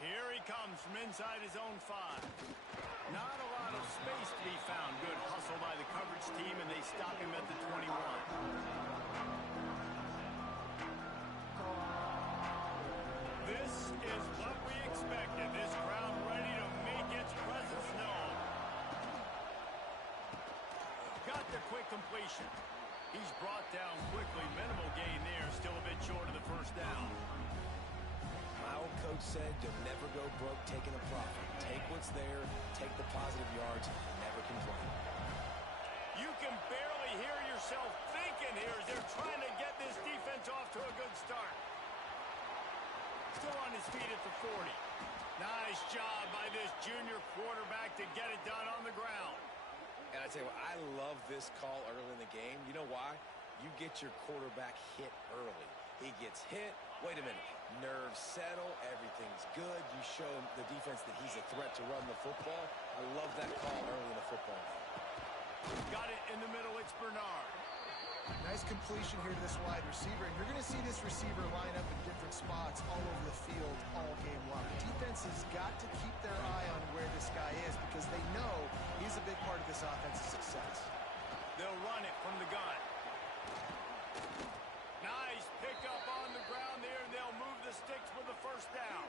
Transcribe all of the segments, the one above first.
Here he comes from inside his own 5. Not a lot of space to be found. Good hustle by the coverage team, and they stop him at the 21. This is what we expected. This crowd ready to make its presence known. Got the quick completion. He's brought down quickly. Minimal gain there. Still a bit short of the first down. My old coach said you'll never go broke taking a profit. Take what's there, take the positive yards, never complain. You can barely hear yourself thinking here as they're trying to get this defense off to a good start. Still on his feet at the 40. Nice job by this junior quarterback to get it done on the ground. And I tell you what, I love this call early in the game. You know why? You get your quarterback hit early. He gets hit. Wait a minute. Nerves settle. Everything's good. You show the defense that he's a threat to run the football. I love that call early in the football game. Got it in the middle. It's Bernard. Nice completion here to this wide receiver. And you're going to see this receiver line up in different spots all over the field all game long. The defense has got to keep their eye on where this guy is because they know he's a big part of this offense's success. They'll run it from the gun. Nice pickup on the ground there, and they'll move the sticks for the first down.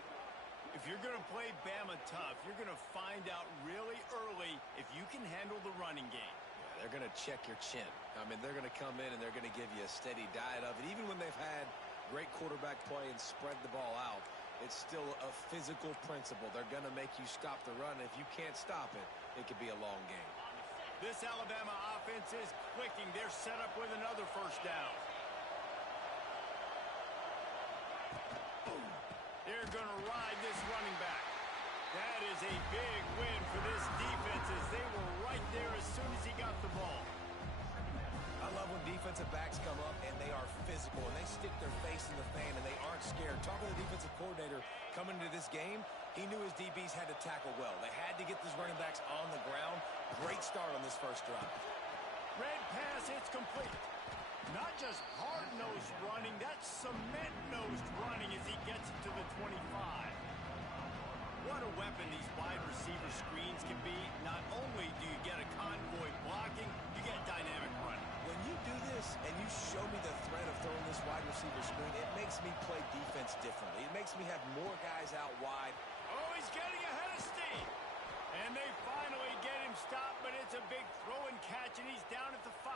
If you're going to play Bama tough, you're going to find out really early if you can handle the running game. Yeah, they're going to check your chin. I mean, they're going to come in and they're going to give you a steady diet of it. Even when they've had great quarterback play and spread the ball out, it's still a physical principle. They're going to make you stop the run. If you can't stop it, it could be a long game. This Alabama offense is clicking. They're set up with another first down. They're going to ride this running back. That is a big win for this defense as they were right there as soon as he got the ball. I love when defensive backs come up and they are physical and they stick their face in the fan and they aren't scared. Talking to the defensive coordinator coming into this game, he knew his DBs had to tackle well. They had to get these running backs on the ground. Great start on this first drive. Red pass, it's complete. Not just hard-nosed running, that's cement-nosed running as he gets it to the 25. What a weapon these wide receiver screens can be. Not only do you get a convoy blocking, you get dynamic running. When you do this and you show me the threat of throwing this wide receiver screen, it makes me play defense differently. It makes me have more guys out wide. Oh, he's getting ahead of steam. And they finally get him stopped, but it's a big throw and catch, and he's down at the 5.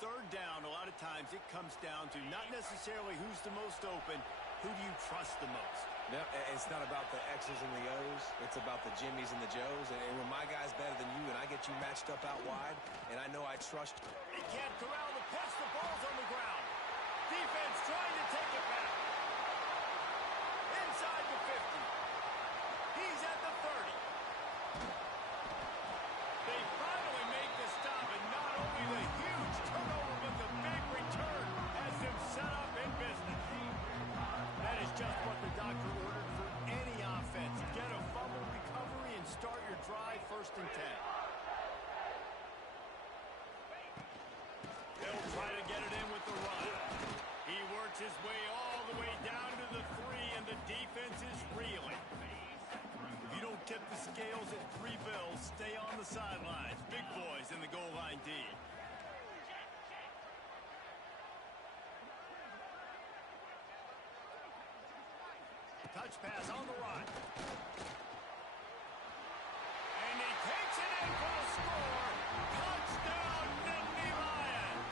Third down, a lot of times it comes down to not necessarily who's the most open, who do you trust the most? No, it's not about the X's and the O's. It's about the Jimmies and the Joes. And when my guy's better than you and I get you matched up out wide, and I know I trust you. They can't corral the pass. The ball's on the ground. Defense trying to take it back. Inside the 50. He's at the 30. They finally make the stop, and not only the huge turnover, but the big return has them set up in business. That is just what the doctor ordered for any offense. Get a fumble recovery and start your drive 1st and 10. They'll try to get it in with the run. He works his way all the way down to the 3, and the defense is reeling. If you don't tip the scales at 3 bills, stay on the sidelines. Big boys in the goal line D. Touch pass on the run. And he takes it in for the score. Touchdown, Nittany Lions.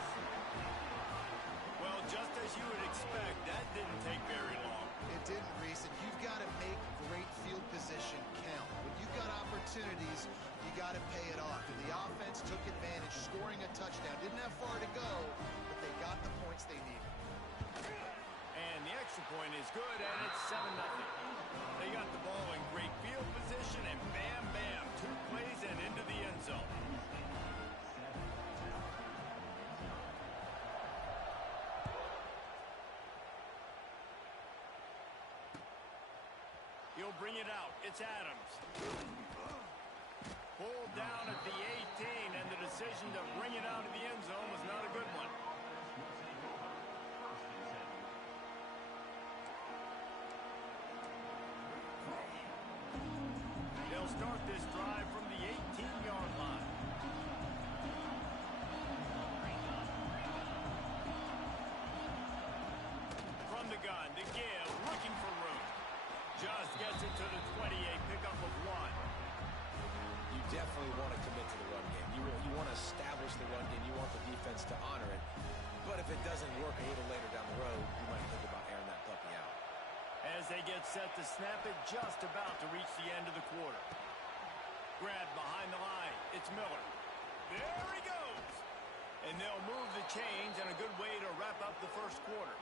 Well, just as you would expect, that didn't take very long. It didn't, Reese, and you've got to make great field position count. When you've got opportunities, you got to pay it off. And the offense took advantage, scoring a touchdown. Didn't have far to go, but they got the points they needed. And the extra point is good, and it's 7-0. They got the ball in great field position, and bam, bam, 2 plays and into the end zone. He'll bring it out. It's Adams. Pulled down at the 18, and the decision to bring it out of the end zone was not a good one. start this drive from the 18-yard line. From the gun to Gill, looking for room. Just gets it to the 28, pickup of 1. You definitely want to commit to the run game. You want to establish the run game. You want the defense to honor it. But if it doesn't work a little later down the road, you might think about airing that puppy out. As they get set to snap it, just about to reach the end of the quarter. Grabbed behind the line. It's Miller. There he goes. And they'll move the chains, and a good way to wrap up the first quarter.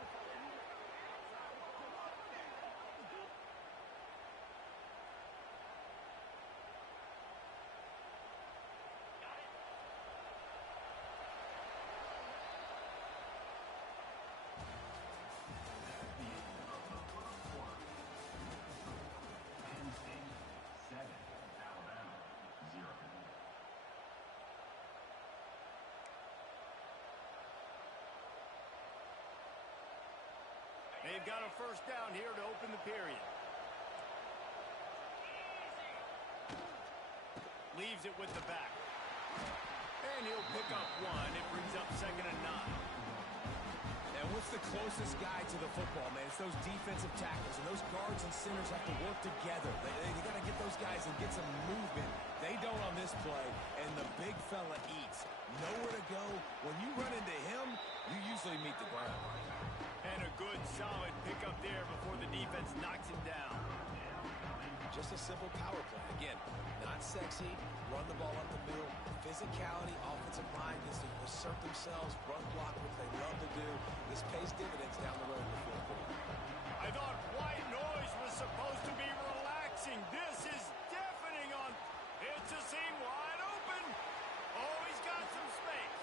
They've got a first down here to open the period. Leaves it with the back. And he'll pick up 1. It brings up 2nd and 9. And what's the closest guy to the football, man? It's those defensive tackles, and those guards and centers have to work together. They got to get those guys and get some movement. They don't on this play, and the big fella eats. Nowhere to go. When you run into him, you usually meet the ground. And a good, solid pickup there before the defense knocks him down. Just a simple power play. Again, not sexy. Run the ball up the middle. Physicality, offensive line gets to assert themselves, run block, which they love to do. This pays dividends down the road in the fourth quarter. I thought white noise was supposed to be relaxing. This is deafening on. It's a seam wide open. Oh, he's got some space.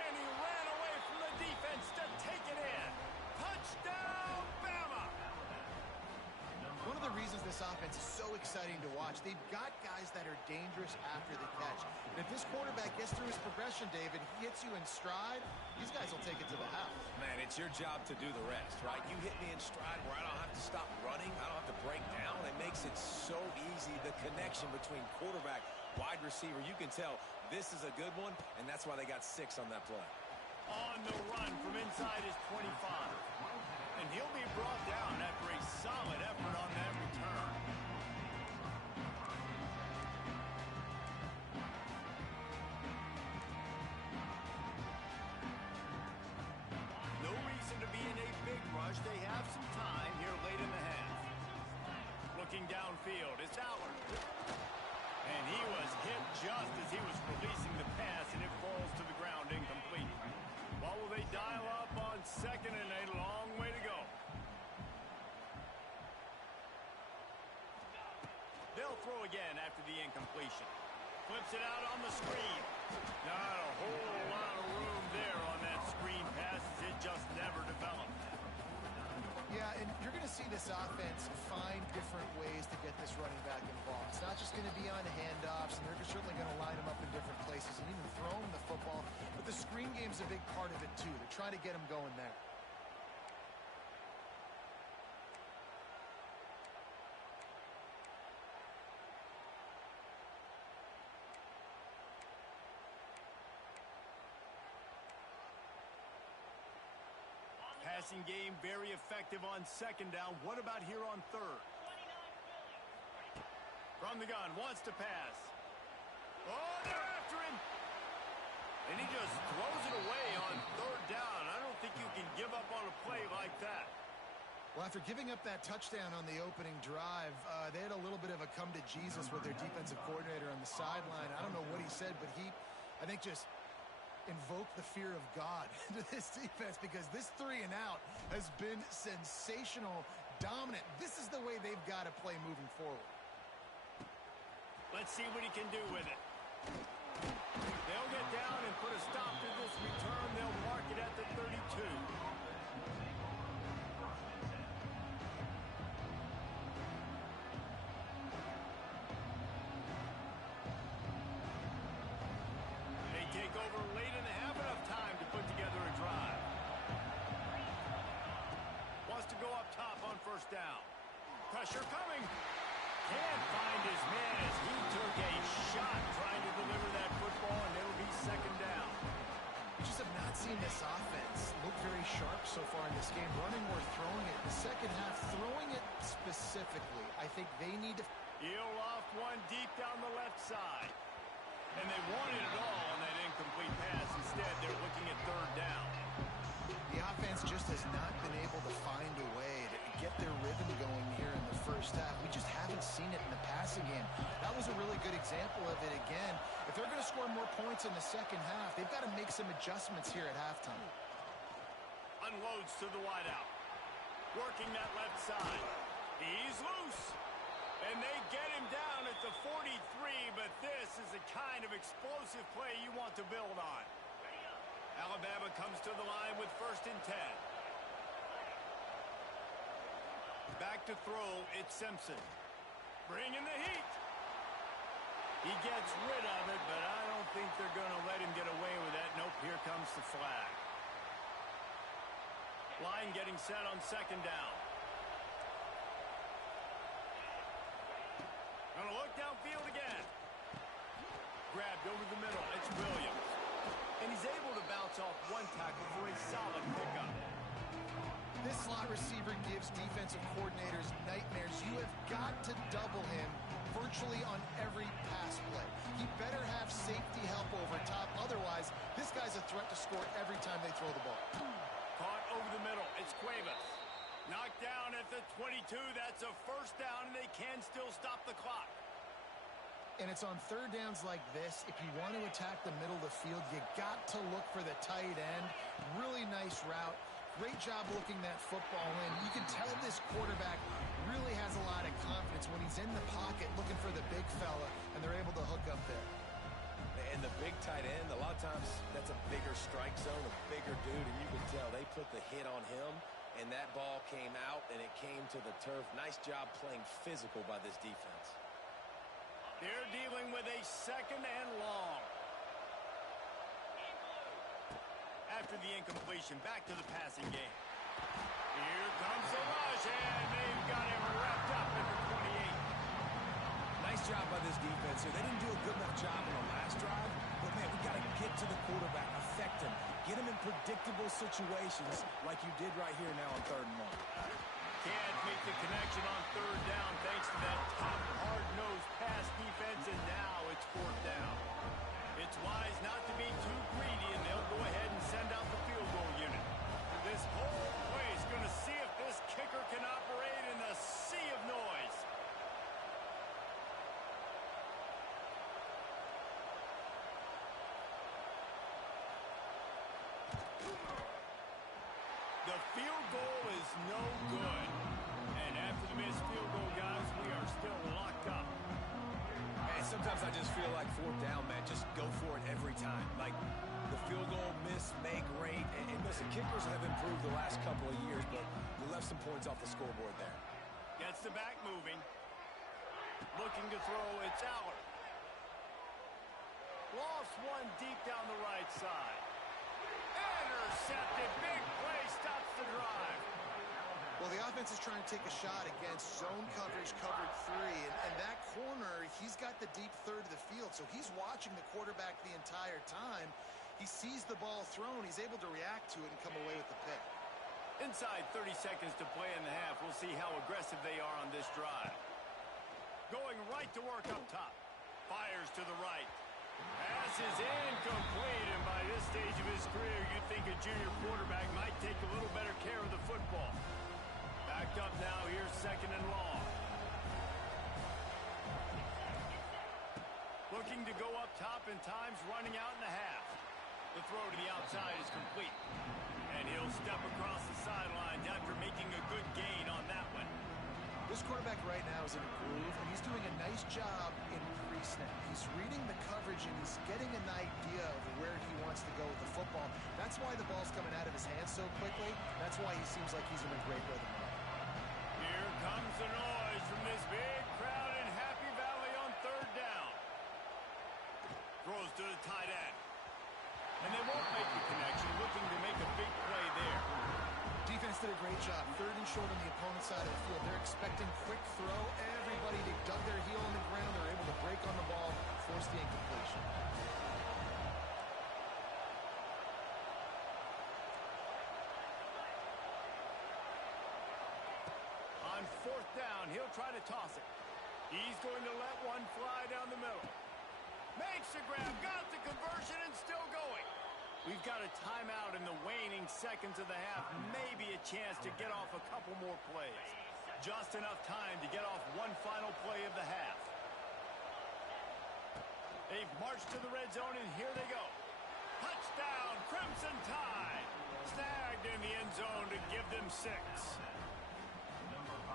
And he ran away from the defense to take it in. Touchdown, Bama! One of the reasons this offense is so exciting to watch, they've got guys that are dangerous after the catch. And if this quarterback gets through his progression, David, he hits you in stride, these guys will take it to the house. Man, it's your job to do the rest, right? You hit me in stride where I don't have to stop running. I don't have to break down. It makes it so easy, the connection between quarterback, wide receiver. You can tell this is a good one, and that's why they got 6 on that play. On the run from inside his 25. And he'll be brought down after a solid effort on that return. No reason to be in a big rush. They have some time here late in the half. Looking downfield, it's Allard. And he was hit just as he was releasing the pass, and it falls to the ground incomplete. What will they dial up on 2nd and a long way to go? They'll throw again after the incompletion. Flips it out on the screen. Not a whole lot of room there on that screen pass as it just never developed. Yeah, and you're going to see this offense find different ways to get this running back involved. It's not just going to be on handoffs, and they're certainly going to line him up in different places and even throw him the football. But the screen game's a big part of it, too. They're trying to get him going there. Passing game very effective on 2nd down. What about here on 3rd? From the gun, wants to pass. Oh, they're after him. And he just throws it away on 3rd down. I don't think you can give up on a play like that. Well, after giving up that touchdown on the opening drive, they had a little bit of a come to Jesus with their defensive coordinator on the sideline. I don't know what he said, but he, I think, just invoked the fear of God into this defense, because this 3 and out has been sensational, dominant. This is the way they've got to play moving forward. Let's see what he can do with it. They'll get down and put a stop to this return. They'll mark it at the 32. They take over late in the half, enough time to put together a drive. Wants to go up top on 1st down. Pressure coming. can't find his man as he took a shot trying to deliver that football, and it'll be second down. We just have not seen this offense look very sharp so far in this game, running or throwing it. The second half, throwing it specifically, I think they need to... He'll off one deep down the left side. And they wanted it all on that incomplete pass. Instead, they're looking at third down. The offense just has not been able to find a way to get their rhythm going here in the first half. We just haven't seen it in the passing game. That was a really good example of it again. If they're going to score more points in the second half, they've got to make some adjustments here at halftime. Unloads to the wideout. Working that left side. He's loose. And they get him down at the 43, but this is the kind of explosive play you want to build on. Alabama comes to the line with 1st and 10. Back to throw, it's Simpson. Bringing the heat. He gets rid of it, but I don't think they're going to let him get away with that. Nope, here comes the flag. Line getting set on 2nd down. Gonna look downfield again. Grabbed over the middle. It's Williams. And he's able to bounce off one tackle for a solid pickup. This slot receiver gives defensive coordinators nightmares. You have got to double him virtually on every pass play. He better have safety help over top. Otherwise, this guy's a threat to score every time they throw the ball. Caught over the middle. It's Cuevas. Knocked down at the 22. That's a 1st down, and they can still stop the clock. And it's on third downs like this. If you want to attack the middle of the field, you got to look for the tight end. Really nice route. Great job looking that football in. You can tell this quarterback really has a lot of confidence when he's in the pocket looking for the big fella, and they're able to hook up there. And the big tight end, a lot of times that's a bigger strike zone, a bigger dude, and you can tell they put the hit on him, and that ball came out, and it came to the turf. Nice job playing physical by this defense. They're dealing with a 2nd and long. After the incompletion, back to the passing game. Here comes the rush, and they've got him wrapped up at the 28. Nice job by this defense here. They didn't do a good enough job on the last drive, but, man, we got to get to the quarterback, affect him, get him in predictable situations like you did right here now on 3rd and 1. Can't make the connection on 3rd down thanks to that top hard-nosed pass defense, and now it's 4th down. It's wise not to be too greedy, and they'll go ahead and send out the field goal unit. This whole play is going to see if this kicker can operate in the sea of noise. The field goal is no good. And after the missed field goal, guys, we are still locked up. And sometimes I just feel like 4th down, man, just go for it every time. Like the field goal miss, make, rate. And listen, kickers have improved the last couple of years, but we left some points off the scoreboard there. Gets the back moving. Looking to throw, it's Allard. Lost one deep down the right side. Intercepted. Big play stops the drive. Well, the offense is trying to take a shot against zone coverage, covered 3, and that corner, he's got the deep third of the field, so he's watching the quarterback the entire time. He sees the ball thrown, he's able to react to it and come away with the pick. Inside 30 seconds to play in the half. We'll see how aggressive they are on this drive. Going right to work up top. Fires to the right. Pass is incomplete, and by this stage of his career, you'd think a junior quarterback might take a little better care of the football. Backed up now, here's 2nd and long. Looking to go up top, and time's running out in the half. The throw to the outside is complete. And he'll step across the sidelines after making a good gain on that one. This quarterback right now is in a groove, and he's doing a nice job in pre-snap. He's reading the coverage, and he's getting an idea of where he wants to go with the football. That's why the ball's coming out of his hands so quickly. That's why he seems like he's in a great rhythm. Here comes the noise from this big crowd in Happy Valley on 3rd down. Throws to the tight end. And they won't make the connection, looking to make a big play there. Defense did a great job. 3rd and short on the opponent's side of the field. They're expecting quick throw. Everybody dug quick on the ball, force the incompletion. On fourth down, he'll try to toss it. He's going to let one fly down the middle. Makes the grab, got the conversion, and still going. We've got a timeout in the waning seconds of the half. Maybe a chance to get off a couple more plays. Just enough time to get off one final play of the half. They've marched to the red zone, and here they go. Touchdown, Crimson Tide. Snagged in the end zone to give them 6.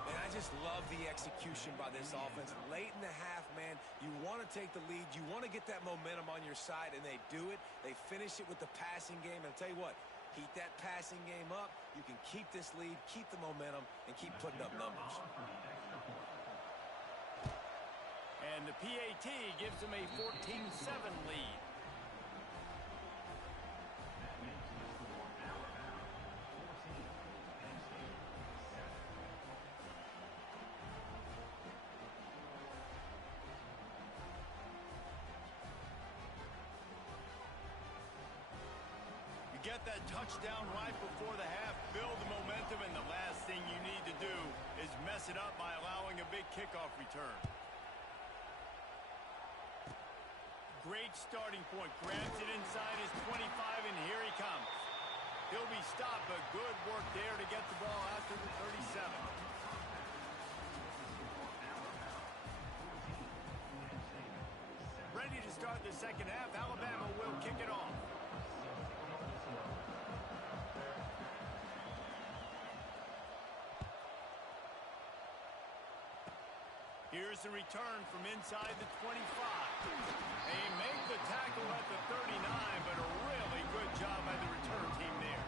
And I just love the execution by this offense. Late in the half, man, you want to take the lead. You want to get that momentum on your side, and they do it. They finish it with the passing game. And I'll tell you what, heat that passing game up. You can keep this lead, keep the momentum, and keep putting up numbers. And the PAT gives them a 14-7 lead. Get that touchdown right before the half, build the momentum, and the last thing you need to do is mess it up by allowing a big kickoff return. Great starting point, grabs it inside his 25, and here he comes. He'll be stopped, but good work there to get the ball after the 37. Ready to start the second half, Alabama will kick it off. Here's the return from inside the 25. They make the tackle at the 39, but a really good job by the return team there.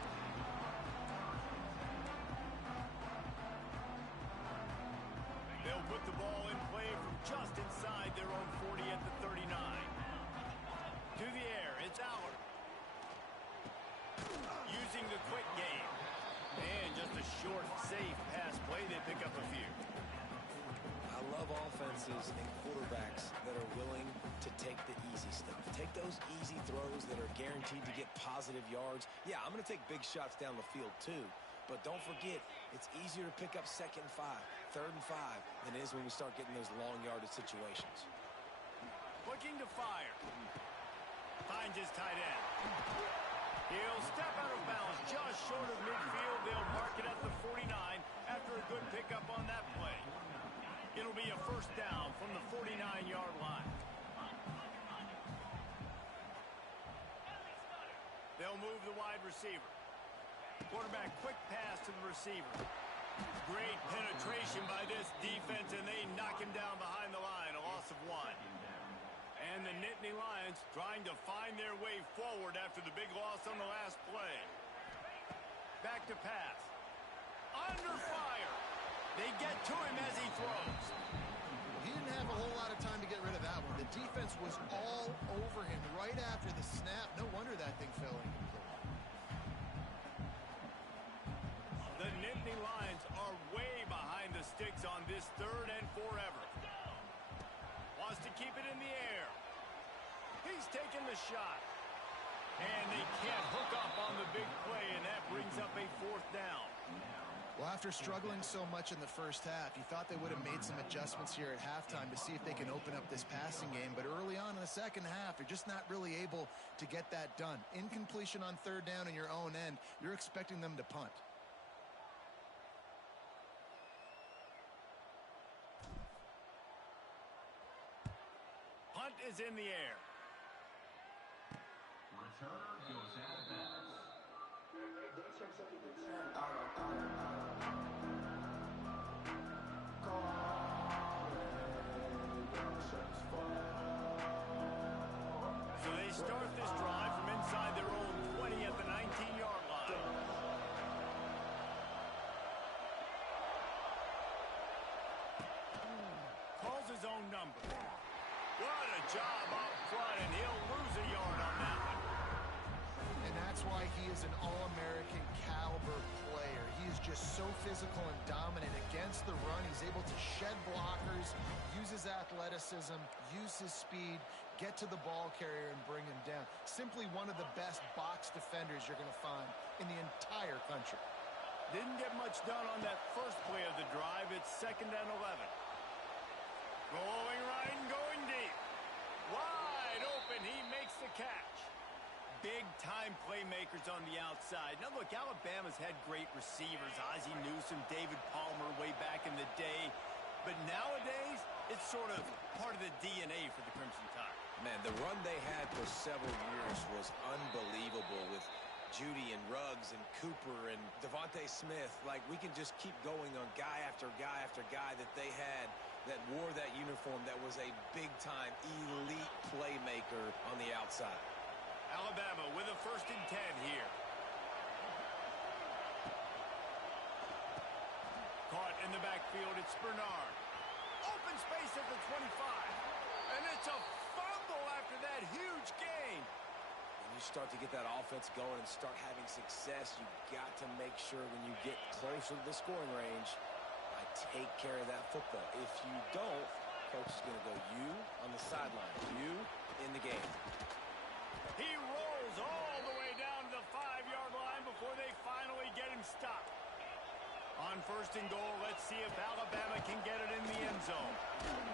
They'll put the ball in play from just inside their own 40 at the 39. To the air, it's Allard. Using the quick game. And just a short, safe pass play. They pick up a few. I love offenses and quarterbacks that are willing to take the easy stuff. Take those easy throws that are guaranteed to get positive yards. Yeah, I'm going to take big shots down the field too. But don't forget, it's easier to pick up 2nd and 5, 3rd and 5 than it is when we start getting those long yardage situations. Looking to fire. Finds his tight end. He'll step out of bounds just short of midfield. They'll mark it at the 49 after a good pickup on that play. It'll be a first down from the 49-yard line. They'll move the wide receiver. Quarterback, quick pass to the receiver. Great penetration by this defense, and they knock him down behind the line, a loss of 1. And the Nittany Lions trying to find their way forward after the big loss on the last play. Back to pass. Under fire. They get to him as he throws. He didn't have a whole lot of time to get rid of that one. The defense was all over him right after the snap. No wonder that thing fell incomplete. The Nittany Lions are way behind the sticks on this 3rd and forever. Wants to keep it in the air. He's taking the shot. And they can't hook up on the big play, and that brings up a 4th down. Well, after struggling so much in the first half, you thought they would have made some adjustments here at halftime to see if they can open up this passing game. But early on in the second half, they're just not really able to get that done. Incompletion on 3rd down in your own end, you're expecting them to punt. Punt is in the air. Returner goes out of bounds. So they start this drive from inside their own 20 at the 19-yard line. Calls his own number. What a job up front, and he'll lose a yard on that one. And that's why he is an All-American caliber player. He is just so physical and dominant against the run. He's able to shed blockers, uses his athleticism, use his speed, get to the ball carrier and bring him down. Simply one of the best box defenders you're going to find in the entire country. Didn't get much done on that first play of the drive. It's 2nd and 11. Going right and going deep. Wide open. He makes the catch. Big-time playmakers on the outside. Now, look, Alabama's had great receivers. Ozzie Newsome, David Palmer way back in the day. But nowadays, it's sort of part of the DNA for the Crimson Tide. Man, the run they had for several years was unbelievable with Judy and Ruggs and Cooper and Devontae Smith. Like, we can just keep going on guy after guy after guy that they had that wore that uniform that was a big-time elite playmaker on the outside. Alabama with a 1st and 10 here. Caught in the backfield, it's Bernard. Open space at the 25. And it's a fumble after that huge gain. When you start to get that offense going and start having success, you got to make sure when you get closer to the scoring range, I take care of that football. If you don't, coach is going to go you on the sideline, you in the game. He rolls all the way down to the 5-yard line before they finally get him stopped. On 1st and goal, let's see if Alabama can get it in the end zone.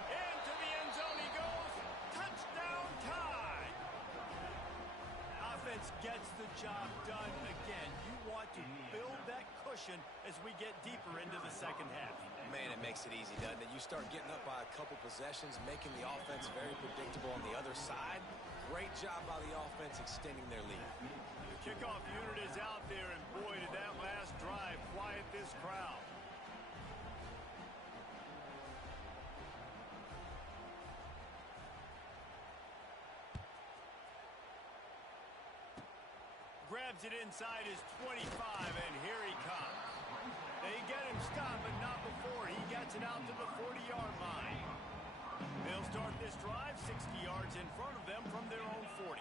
Into the end zone he goes. Touchdown Tide. Offense gets the job done again. You want to build that cushion as we get deeper into the 2nd half. Man, it makes it easy, doesn't it? You start getting up by a couple possessions, making the offense very predictable on the other side. Great job by the offense extending their lead. The kickoff unit is out there, and boy, did that last drive quiet this crowd. Grabs it inside his 25, and here he comes. They get him stopped, but not before he gets it out to the 40-yard line. They'll start this drive 60 yards in front of them from their own 40.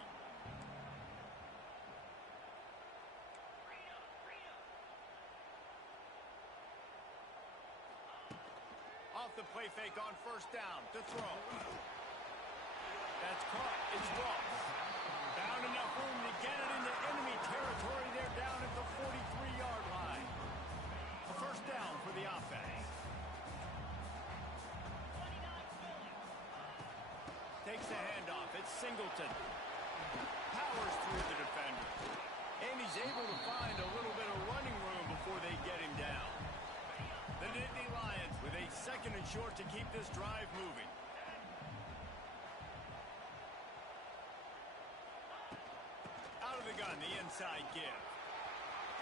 Off the play fake on 1st down to throw. That's caught. It's Ross. Found enough room to get it into enemy territory. They're down at the 43-yard line. A 1st down for the offense. Takes the handoff. It's Singleton. Powers through the defender. And he's able to find a little bit of running room before they get him down. The Nittany Lions with a 2nd and short to keep this drive moving. Out of the gun, the inside give.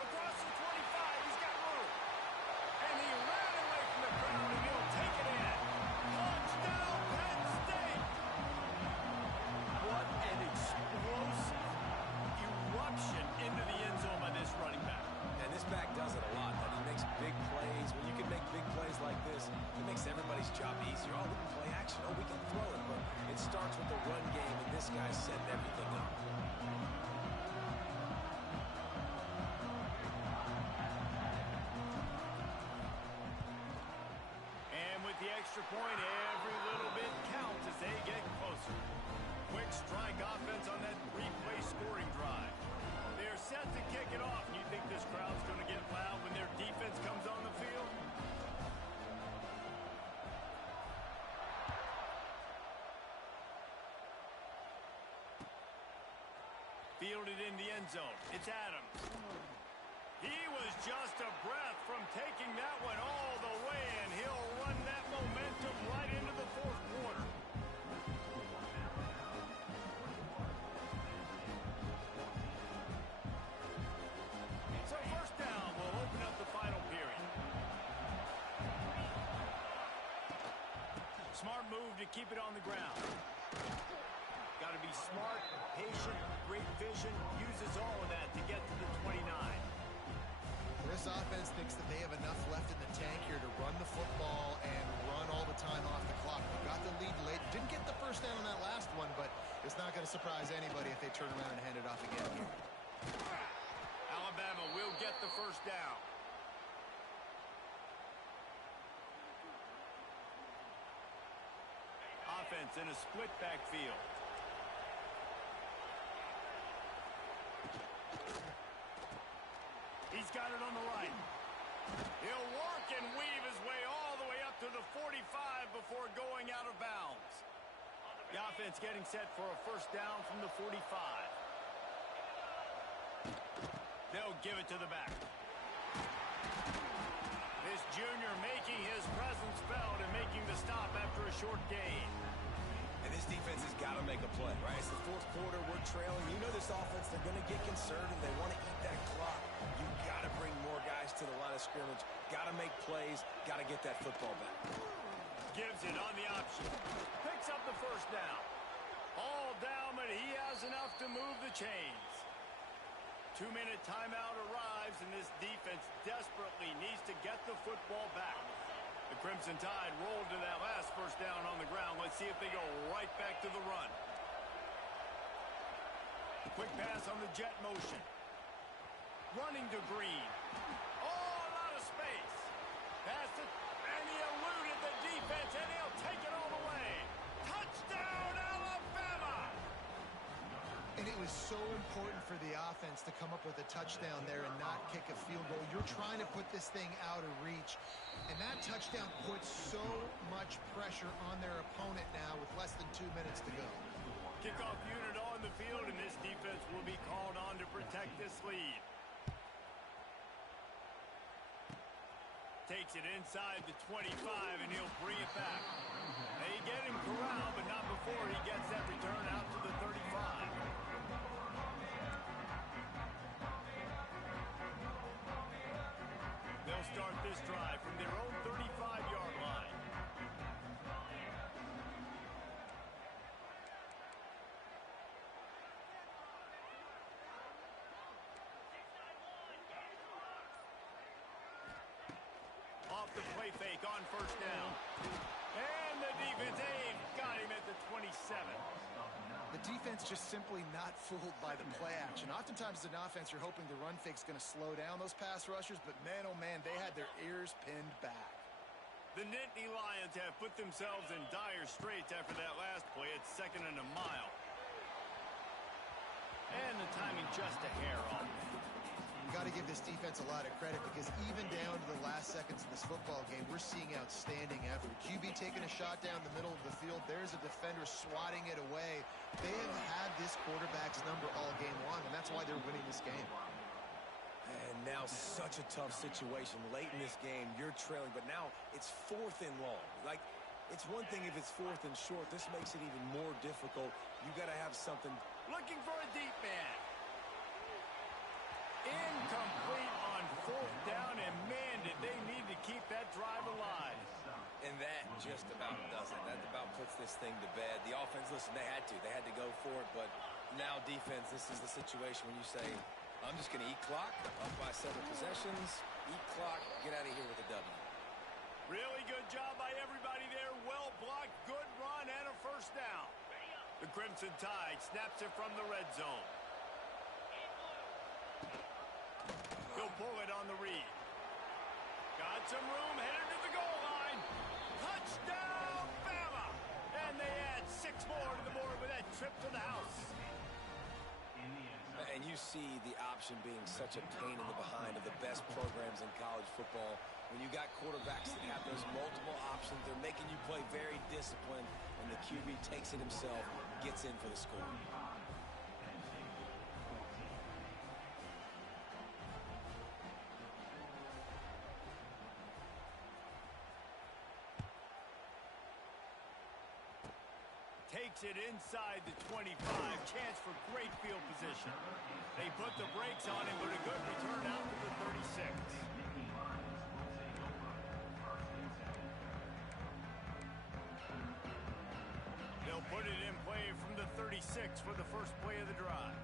Across the 25, he's got room. And he ran away from the ground, and he'll take it in. Touchdown, Penn State! What an explosive eruption into the end zone by this running back. And this back does it a lot. That he makes big plays. When you can make big plays like this, it makes everybody's job easier. Oh, we can play action. Oh, we can throw it. But it starts with the run game, and this guy's setting everything up. And with the extra point, every little bit counts as they get closer. Quick strike offense on that 3-play scoring drive. They're set to kick it off. You think this crowd's going to get loud when their defense comes on the field? Fielded in the end zone. It's Adams. He was just a breath from taking that one all the way, and he'll run that momentum right into the 4th quarter. So 1st down will open up the final period. Smart move to keep it on the ground. Got to be smart, patient, great vision, uses all of that to get to the 29. This offense thinks that they have enough left in the tank here to run the football and run all the time off the clock. They got the lead late. Didn't get the 1st down on that last one, but it's not going to surprise anybody if they turn around and hand it off again here. Alabama will get the 1st down. defense in a split backfield. He's got it on the right. He'll work and weave his way all the way up to the 45 before going out of bounds. The offense getting set for a first down from the 45. They'll give it to the back. This junior making his presence felt and making the stop after a short gain. And this defense has got to make a play, right? It's the fourth quarter. We're trailing. You know this offense, they're going to get conservative. They want to eat that clock. You've got to bring more guys to the line of scrimmage. Got to make plays. Got to get that football back. Gives it on the option. Picks up the first down. All down, but he has enough to move the chains. 2-minute timeout arrives, and this defense desperately needs to get the football back. The Crimson Tide rolled to that last first down on the ground. Let's see if they go right back to the run. Quick pass on the jet motion. Running to Green. Oh, a lot of space. Pass it, and he eluded the defense, and he'll take it all the way. Touchdown, Alabama! And it was so important for the offense to come up with a touchdown there and not kick a field goal. You're trying to put this thing out of reach, and that touchdown puts so much pressure on their opponent now with less than 2 minutes to go. Kickoff unit on the field, and this defense will be called on to protect this lead. Takes it inside the 25, and he'll bring it back. They get him corralled, but not before he gets that return out to the 35. They'll start this drive from their own 35-yard line. Off the play fake on first down. And the defense got him at the 27. The defense just simply not fooled by the play action. Oftentimes as an offense, you're hoping the run fake's going to slow down those pass rushers, but man, oh man, they had their ears pinned back. The Nittany Lions have put themselves in dire straits after that last play. It's 2nd and a mile. And the timing just a hair off. Got to give this defense a lot of credit because even down to the last seconds of this football game, we're seeing outstanding effort. QB taking a shot down the middle of the field. There's a defender swatting it away. They have had this quarterback's number all game long, and that's why they're winning this game. And now such a tough situation. Late in this game, you're trailing, but now it's 4th and long. Like, it's one thing if it's 4th and short. This makes it even more difficult. You got to have something. Looking for a deep man. Incomplete on 4th down, and man, did they need to keep that drive alive. And that just about does it. That about puts this thing to bed. The offense, listen, they had to go for it, but now defense, this is the situation when you say, I'm just going to eat clock, up by several possessions, eat clock, get out of here with a W. Really good job by everybody there. Well blocked, good run, and a first down. The Crimson Tide snaps it from the red zone. He'll pull it on the read. Got some room, headed to the goal line. Touchdown, Bama! And they add 6 more to the board with that trip to the house. And you see the option being such a pain in the behind of the best programs in college football. When you got quarterbacks that have those multiple options, they're making you play very disciplined, and the QB takes it himself, gets in for the score. Takes it inside the 25. Chance for great field position. They put the brakes on him, but a good return out to the 36. They'll put it in play from the 36 for the first play of the drive.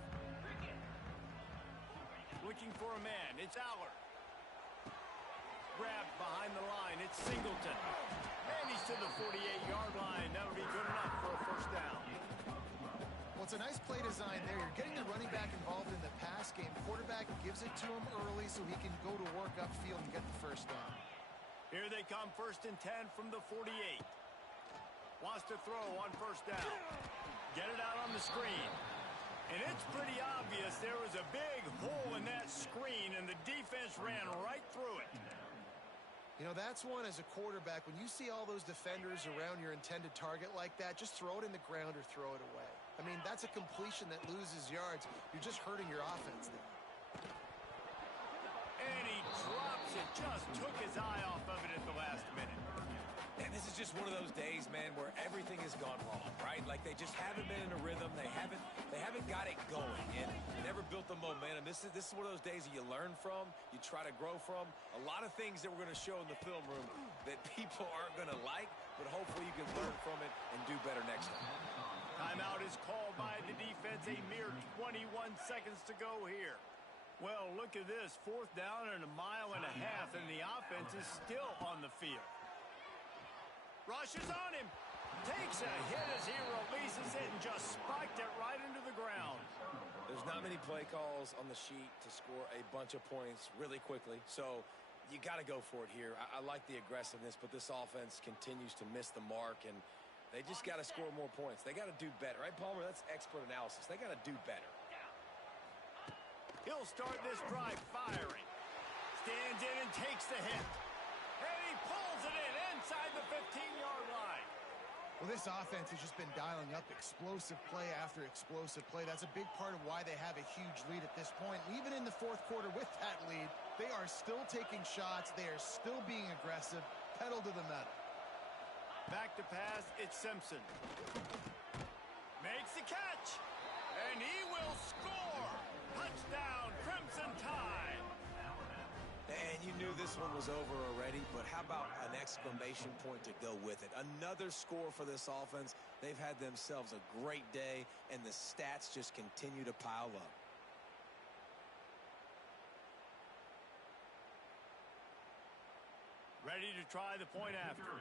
Looking for a man. It's Allard. Grabbed behind the line. It's Singleton. And he's to the 48-yard line. That'll be good enough for a first down. Well, it's a nice play design there. You're getting the running back involved in the pass game. Quarterback gives it to him early so he can go to work upfield and get the first down. Here they come, 1st and 10 from the 48. Wants to throw on first down. Get it out on the screen. And it's pretty obvious there was a big hole in that screen, and the defense ran right through it. You know, that's one as a quarterback. When you see all those defenders around your intended target like that, just throw it in the ground or throw it away. I mean, that's a completion that loses yards. You're just hurting your offense there. And he drops it. Just took his eye off of it at the last minute. And this is just one of those days, man, where everything has gone wrong, right? Like they just haven't been in a rhythm. They haven't got it going, and they never built the momentum. This is one of those days that you learn from, you try to grow from. A lot of things that we're going to show in the film room that people aren't going to like, but hopefully you can learn from it and do better next time. Timeout is called by the defense. A mere 21 seconds to go here. Well, look at this. 4th down and 1.5 miles, and the offense is still on the field. Rushes on him. Takes a hit as he releases it and just spiked it right into the ground. There's not many play calls on the sheet to score a bunch of points really quickly, so you got to go for it here. I like the aggressiveness, but this offense continues to miss the mark, and they just got to score more points. They got to do better, right, Palmer? That's expert analysis. They got to do better. He'll start this drive firing. Stands in and takes the hit. And he pulls it in inside the 15-yard line. Well, this offense has just been dialing up explosive play after explosive play. That's a big part of why they have a huge lead at this point. Even in the 4th quarter with that lead, they are still taking shots. They are still being aggressive. Pedal to the metal. Back to pass, it's Simpson. Makes the catch. And he will score. Touchdown, Crimson Tide. And you knew this one was over already, but how about an exclamation point to go with it? Another score for this offense. They've had themselves a great day, and the stats just continue to pile up. Ready to try the point after.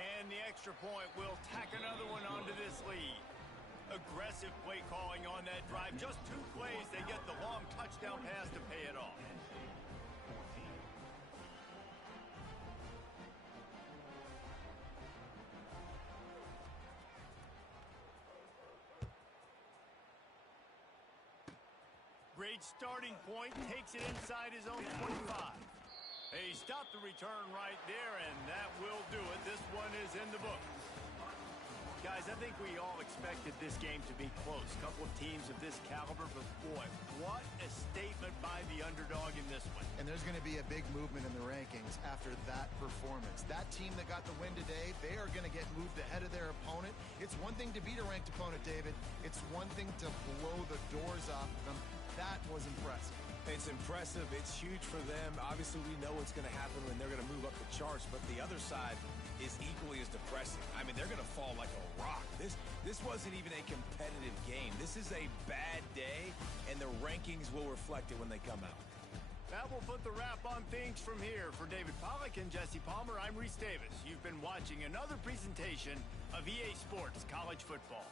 And the extra point will tack another one onto this lead. Aggressive play calling on that drive. Just 2 plays, they get the long touchdown pass to pay it off. Great starting point, takes it inside his own 25. He stopped the return right there, and that will do it. This one is in the book. Guys, I think we all expected this game to be close. A couple of teams of this caliber, but boy, what a statement by the underdog in this one. And there's going to be a big movement in the rankings after that performance. That team that got the win today, they are going to get moved ahead of their opponent. It's one thing to beat a ranked opponent, David. It's one thing to blow the doors off of them. That was impressive. It's impressive. It's huge for them. Obviously, we know what's going to happen when they're going to move up the charts, but the other side is equally as depressing. I mean, they're going to fall like a rock. This wasn't even a competitive game. This is a bad day, and the rankings will reflect it when they come out. That will put the wrap on things from here. For David Pollack and Jesse Palmer, I'm Reese Davis. You've been watching another presentation of EA Sports College Football.